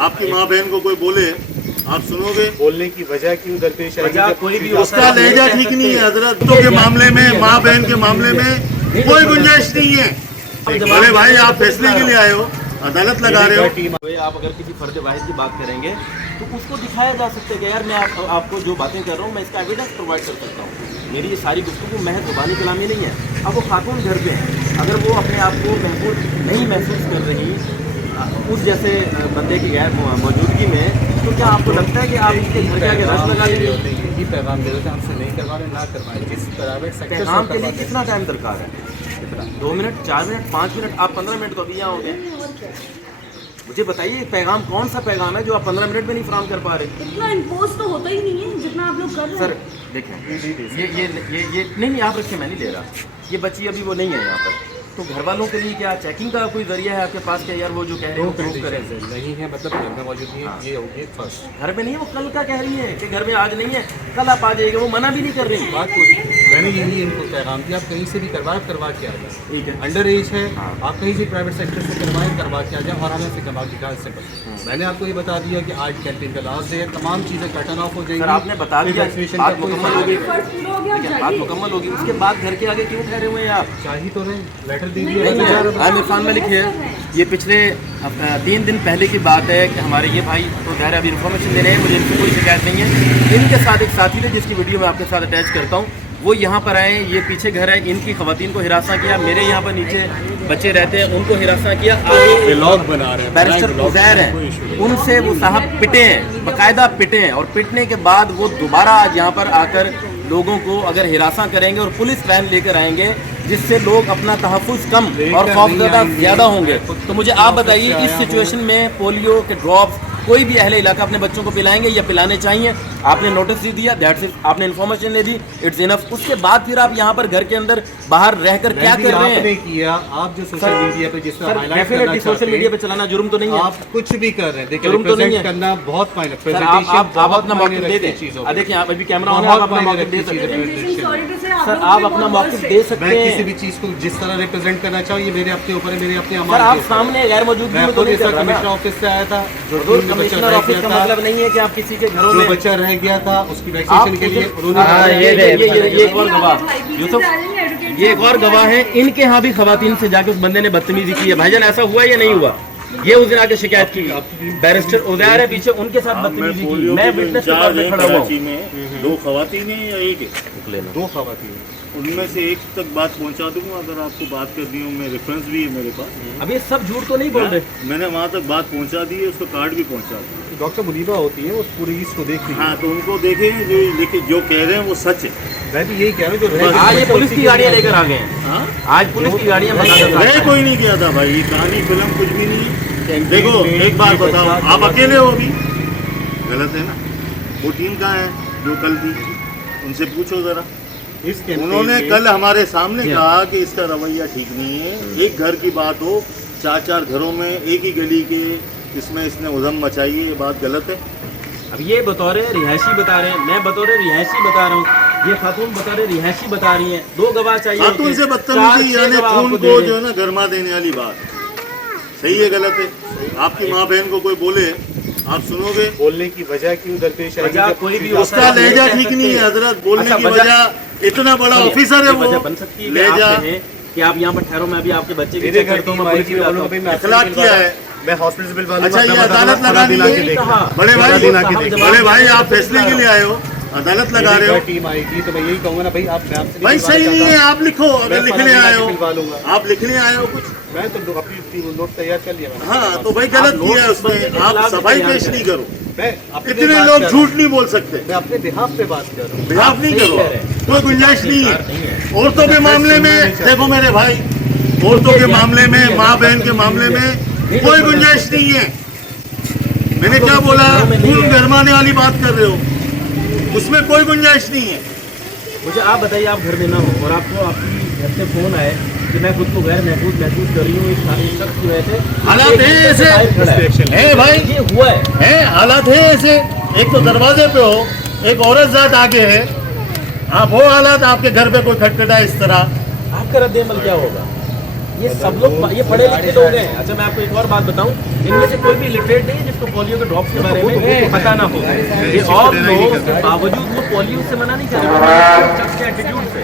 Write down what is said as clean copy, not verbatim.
आपकी माँ बहन को कोई बोले, आप सुनोगे? बोलने की वजह क्यों दरपेश आएगी? कोई भी उसका लहजा ठीक नहीं है हजरत के मामले में, माँ बहन के मामले में कोई गुंजाइश नहीं है। बोले भाई आप फैसले के लिए आए हो, अदालत लगा रहे हो। आप अगर किसी फर्ज वाहिद की बात करेंगे तो उसको दिखाया जा सकता है कि यार मैं आपको जो बातें कर रहा हूँ मैं इसका एविडेंस प्रोवाइड कर सकता हूँ। मेरी ये सारी गुफ्तगू महज ज़ुबानी कलामी नहीं है। अब वो खातून घर पे हैं, अगर वो अपने आप को महफूज नहीं महसूस कर रही उस जैसे बंदे की गैर मौजूदगी में, तो क्या आपको लगता है कि आप इसके घर के आगे रश लगा देंगे? यही पैगाम दे रहे थे, हमसे नहीं करवा रहे, ना करवाएं। जिस प्राइवेट सेक्टर पैगाम के लिए कितना टाइम दरकार है? 2 मिनट, 4 मिनट, 5 मिनट? आप 15 मिनट तो अभी यहाँ हो गए। मुझे बताइए पैगाम कौन सा पैगाम है जो आप 15 मिनट में नहीं फराहम कर पा रहे? इतना इम्पोज तो होता ही नहीं है जितना आप लोग कर रहे हैं। सर देखें, ये नहीं आप रखिए, मैं नहीं ले रहा। ये बच्ची अभी वो नहीं है यहाँ पर, तो घर वालों के लिए क्या चेकिंग का कोई जरिया है आपके पास? क्या यार वो जो कह रहे हैं वो प्रूफ करें? नहीं है, मतलब घर में मौजूद नहीं है, ये होगी फर्स्ट। घर पे नहीं है, वो कल का कह रही है कि घर में आज नहीं है, कल आप आ जाइएगा। वो मना भी नहीं कर रही। बात को मैंने यही इनको पैगाम दिया, आप कहीं से भी करवा के आ जाए। ठीक है, अंडर एज है, आप कहीं से प्राइवेट सेक्टर से करवा के आ जाए और हमें से कमा के कहा से मैंने आपको ये बता दिया कि आज कैंटीन का लास्ट डे है, तमाम चीज़ें कटन ऑफ हो जाएंगी। सर आपने बता दिया, बात मुकम्मल होगी, बात मुकम्मल होगी, उसके बाद घर के आगे क्यों ठहरे हुए हैं आप? चाहिए तो रहे, लेटर दे नहीं, दिया। इरफान में लिखिए, ये पिछले 3 दिन पहले की बात है कि हमारे ये भाई तो ज़ाहिर अभी इन्फॉर्मेशन दे रहे हैं, मुझे इनसे कोई शिकायत नहीं है। इनके साथ एक साथी थे जिसकी वीडियो मैं आपके साथ अटैच करता हूँ, वो यहाँ पर आए, ये पीछे घर है, इनकी ख़वातीन को हिरासा किया। मेरे यहाँ पर नीचे बच्चे रहते हैं, उनको हिरासा किया। व्लॉग बना रहे हैं, बैरिस्टर उज़ैर हैं, उनसे वो साहब पिटे हैं, बाकायदा पिटे हैं, और पिटने के बाद वो दोबारा आज यहाँ पर आकर लोगों को अगर हिरासा करेंगे और पुलिस वैन लेकर आएंगे जिससे लोग अपना तहफ़्फ़ुज़ कम और खौफज़दा ज़्यादा होंगे। तो मुझे आप बताइए इस सिचुएशन में पोलियो के ड्रॉप्स कोई भी अहले इलाका अपने बच्चों को पिलाएंगे या पिलाने चाहिए? आपने नोटिस दे दिया, दैट्स इट, आपने इन्फॉर्मेशन ले दी, इट्स इनफ। उसके बाद फिर आप यहाँ पर घर के अंदर बाहर रहकर क्या कर रहे हैं? किया आप जो सोशल मीडिया पे जिस तरह हाईलाइट करना चाहते हैं, सोशल मीडिया पे चलाना जुर्म तो नहीं है? आप कुछ भी कर रहे हैं, देखिए जुर्म तो नहीं है करना बहुत फाइन है। आप अपना मौक़िफ़ दे दें। देखिए आप अभी कैमरा ऑन है, आप अपना मौक़िफ़ दे सकते हैं। सर आप अपना मौक़िफ़ दे सकते हैं। मैं किसी भी चीज़ को जिस तरह रिप्रेजेंट करना चाहूँ, ये मेरे अपने ऊपर है, मेरे अपने सर आप सामने गैर मौजूदगी में तो नहीं कर रहा। कमिश्नर ऑफिस से आया था, कमिश्नर ऑफिस का मतलब नहीं है कि आप किसी के घरों में बच्चा रह गया था उसकी वैक्सीनेशन के लिए ये एक और गवाह यूसुफ, ये एक और गवाह है, इनके यहाँ भी खवातीन से जाके उस बंदे ने बदतमीजी की है। भाईजान ऐसा हुआ या नहीं हुआ? ये उस दिन आके शिकायत की, बैरिस्टर उज़ैर है पीछे, उनके साथ बदतमीजी की। मैं विटनेस के तौर पे खड़ा हुआ हूं। 2 खवातीन हैं या एक है? 2 खवातीन, उनमें से एक तक बात पहुंचा दूंगा अगर आपको बात कर दी हूँ मैं, रेफरेंस भी है मेरे पास। अब ये सब झूठ तो नहीं बोल रहे? मैंने वहाँ तक बात पहुंचा दी है, उसका कार्ड भी पहुंचा दिया। डॉक्टर मुनीबा होती है, वो पूरी इसको देखती है। हाँ तो उनको देखें, जो लेकिन जो कह रहे हैं वो सच है। मैं भी यही कह रहा हूँ जो आज ये पुलिस की गाड़ियाँ लेकर आ गए हैं। हाँ आज पुलिस की गाड़ियाँ मैं कोई नहीं किया था भाई, ये कहानी फिल्म कुछ भी नहीं है। देखो एक बात बताओ, आप अकेले हो अभी? गलत है ना। वो टीम कहाँ है जो कल थी? उनसे पूछो जरा। उन्होंने कल हमारे सामने कहा कि इसका रवैया ठीक नहीं है। एक घर की बात हो, 4 घरों में एक ही गली के इसमें इसने उधम मचाई है, ये बात गलत है। अब ये बतौर रिहायशी बता रहे हैं, मैं बतौर रिहायशी बता रहा हूँ, ये खातून बतौर रिहायशी बता रही हैं। 2 गवाह चाहिए। खातून से बदतमीजी यानी खून को जो है ना गरमा देने वाली बात सही है गलत है? आपकी माँ बहन को कोई बोले, आप सुनोगे? बोलने की वजह क्यों दरपेश आएगी? कोई भी उसका लहजा ठीक नहीं है हजरत, बोलने की वजह, इतना बड़ा ऑफिसर है वो, बन सकती है लहजा कि आप यहाँ पर ठहरो, मैं अभी आपके बच्चे की चेक करता हूँ, इखलाक किया है। मैं हॉस्पिटल बिल वाला। अच्छा ये अदालत लगा दी है? बड़े भाई आप फैसले के लिए आए हो, अदालत लगा रहे हो। टीम आएगी तो मैं यही कहूँगा ना भाई, आप भाई सही नहीं है, आप लिखो, अगर लिखने आए हो, आप लिखने आए हो कुछ, मैं तो अपनी नोट तैयार कर लिया। हाँ तो भाई गलत किया है उसने, आप सफाई पेश नहीं करो। मैं इतने लोग झूठ नहीं बोल सकते। मैं अपने बिहाफ पे बात कर रहा हूँ। बिहाफ नहीं करो, कोई गुंजाइश नहीं है। औरतों के मामले में देखो मेरे भाई, औरतों के मामले में, माँ बहन के मामले में कोई गुंजाइश नहीं है। मैंने क्या बोला? खून गरमाने वाली बात कर रहे हो, उसमें कोई गुंजाइश नहीं है। मुझे आप बताइए, आप घर में ना हो और आपको आपकी घर से फोन आए कि मैं खुद को गैर महसूस कर रही हूँ इस शख्स की वजह से, हालात है ऐसे है भाई, ये हुआ है हालात है ऐसे। एक तो दरवाजे पे हो, एक औरत जात आगे है, आप वो हालात, आपके घर पे कोई खटखटा इस तरह, आपका रद्द अमल क्या होगा? ये सब लोग ये पढ़े लिखे लोग हैं। अच्छा मैं आपको एक और बात बताऊं, इनमें से कोई भी लिटरेट नहीं है जिसको पोलियो के ड्रॉप्स के बारे में पता ना हो। ये और लोग उसके बावजूद वो पोलियो से मना नहीं कर रहे, एटीट्यूड से।